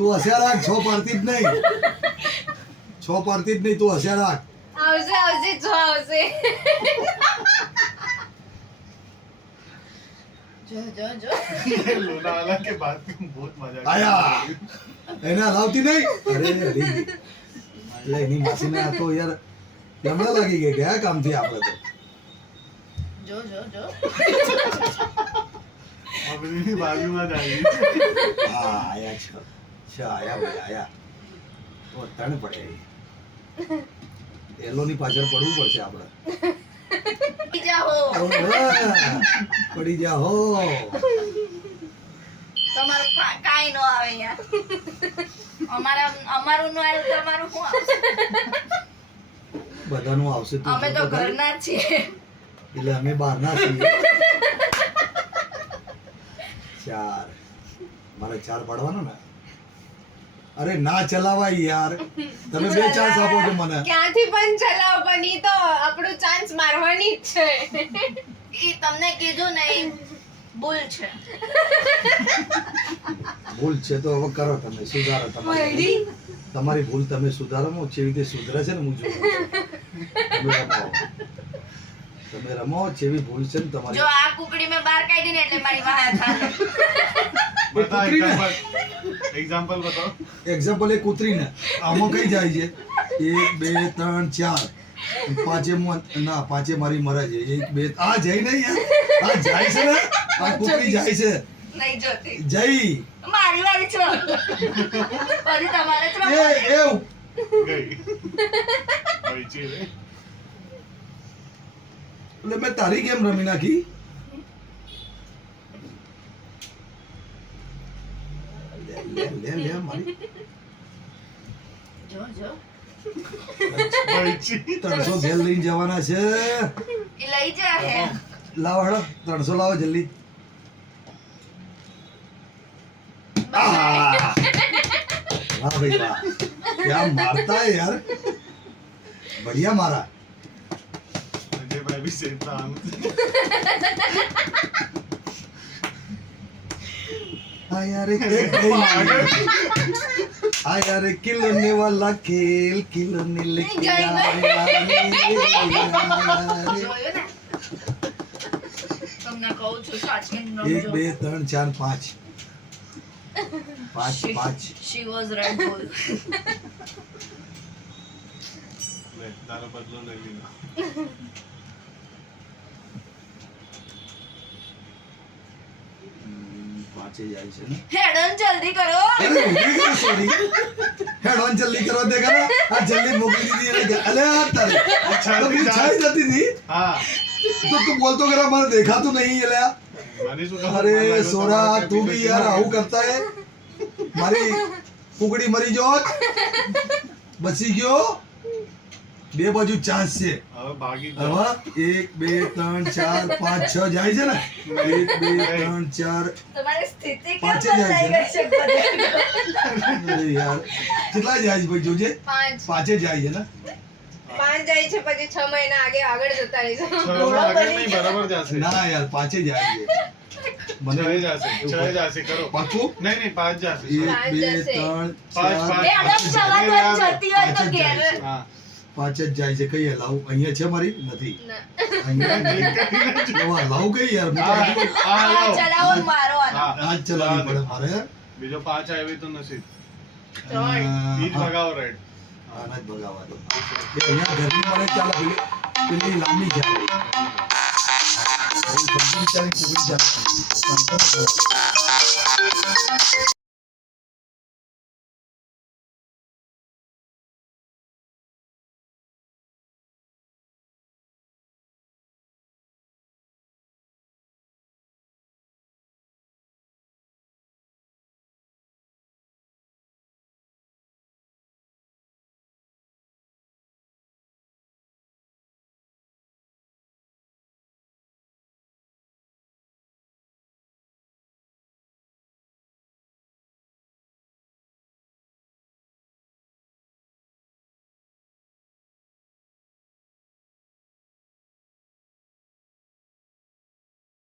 તું હસ્યા રાખ, છો પડતી જ નહીં, છો પડતી જ નહીં, તું હસ્યા રાખ. આવશે આવશે જો આવશે જો જો જો लोनावाला के बाद में बहुत मजा आया એને હલાવતી નહીં. અરે હરી ગઈ. એટલે એની માસીને આ તો યાર કેમડા લાગી ગયા કયા કામથી આપણે તો. જો જો જો अपनी बाजू में जाएगी હા આયા છે આયા ભાઈ આયા તો તણ પડે એલોની પાછળ પડવું પડશે આપણે. પડી જાઓ પડી જા હો. તમારું કાઈ નો આવે યાર અમારું નો આવે તમારું શું આવશે બધાનું આવશે તું અમે તો ઘરના જ છીએ એટલે અમે બહારના છીએ. ચાર મારે ચાર પાડવાનો ને. અરે ના ચલાવાય યાર, તમે બે ચાન્સ આપો છો મને. ક્યાંથી પણ ચલાવ પણ ઈ તો આપણું ચાન્સ મારવાની જ છે ઈ તમને કીધું નહીં ભૂલ છે ભૂલ છે તો હવે કરો, તમે સુધારો. તમારી ભૂલ તમે સુધારો. કેવી રીતે સુધરે છે ને હું જોઉં. તમે રમો જેવી ભૂલ છે ને તમારી. જો આ કુકડી મેં બહાર કાઢી ને એટલે મારી વાહ થાય बता एग्जांपल बताओ એક્ઝામ્પલ એ કૂતરીને આમાં કઈ જાય છે 1 2 3 4 પાંચે ના પાંચે મારી મરે છે 1 2 આ જઈ નહીં યાર, આ જાય છે ને, આ કૂતરી જાય છે નહીં જોતી જઈ મારી વાળી છો પછી તમારે જ એ રમવાનું. એવું गई वही चीज है એટલે મેં તારી ગેમ રમી નાખી. લે લે લે મારી જો જો वही चीज 300 ઘેર લઈને જવાના છે. એ લઈ જા હે લાવો હેડો 300 લાવો જલ્દી. વાહ ભાઈ વાહ, क्या मारता है यार, बढ़िया मारा. अजय भाई भी सेम था हाँ यार हाँ यार खिलौने वाला खेल खिलौने लेके नहीं, आया रे. જોયું ને તમને કહું છું સાચી 1 2 3 4 5 5 she was right boy ले तारा बदलो ले लेना पाँचे જાય છે ને. હેડન જલ્દી કરો અરે ઊભી ગઈ સોરી, હેડોન જલ્દી કરો દેખા ને આ જલ્દી મોકલી દીધી એટલે અલે આ તારે अच्छा તો બી છાઈ જતી હતી हाँ તો તું બોલતો કે મને દેખાતું નહીં એટલે. मैंने सुना અરે સોરા તું બી યાર આવું કરતા હે. મારી કુકડી મરી જોત બચી ગયો. બે બાજુ ચાન્સ છે अब भागी હવે 1 2 3 4 5 6 જાય છે ને 1 2 3 4 તમારી સ્થિતિ કેમ પાંચે બદલાઈ જાય ગઈ છે બધે? અરે યાર કેટલા જાય છે ભાઈ જોજે. 5 પાંચે જાય છે ને. 5 જાય છે પછી 6 મહિના આગળ જતા રહીશું छह अगर नहीं बराबर जासे ના યાર પાંચે જાય છે મને छह जासे छह जासे करो પાકું. नहीं नहीं पांच जासे 1 2 3 પાંચ, 4 બે અડપ સવા તો જતી હોય તો પાંચ જ ઘેર જાય છે. हाँ પાંચ જ જાય છે. કઈ હલાવું અહીંયા છે મારી નથી ના. અહીંયા હલાવું કઈ યાર હું તો हाँ બધું આ हाँ ચલાવો ને મારો આનો. हाँ હાથ ચલાવવી પડે મારે. बीजो पांच आए तो नसीब ત્રણ. ईद હા, भगाओ राइट આના જ ભગાવા દો. એ અહીંયા ઘરની મળે ચાલે પેલી લાંબી જાય સબ્જી ચાલી કુકડી ચાલે.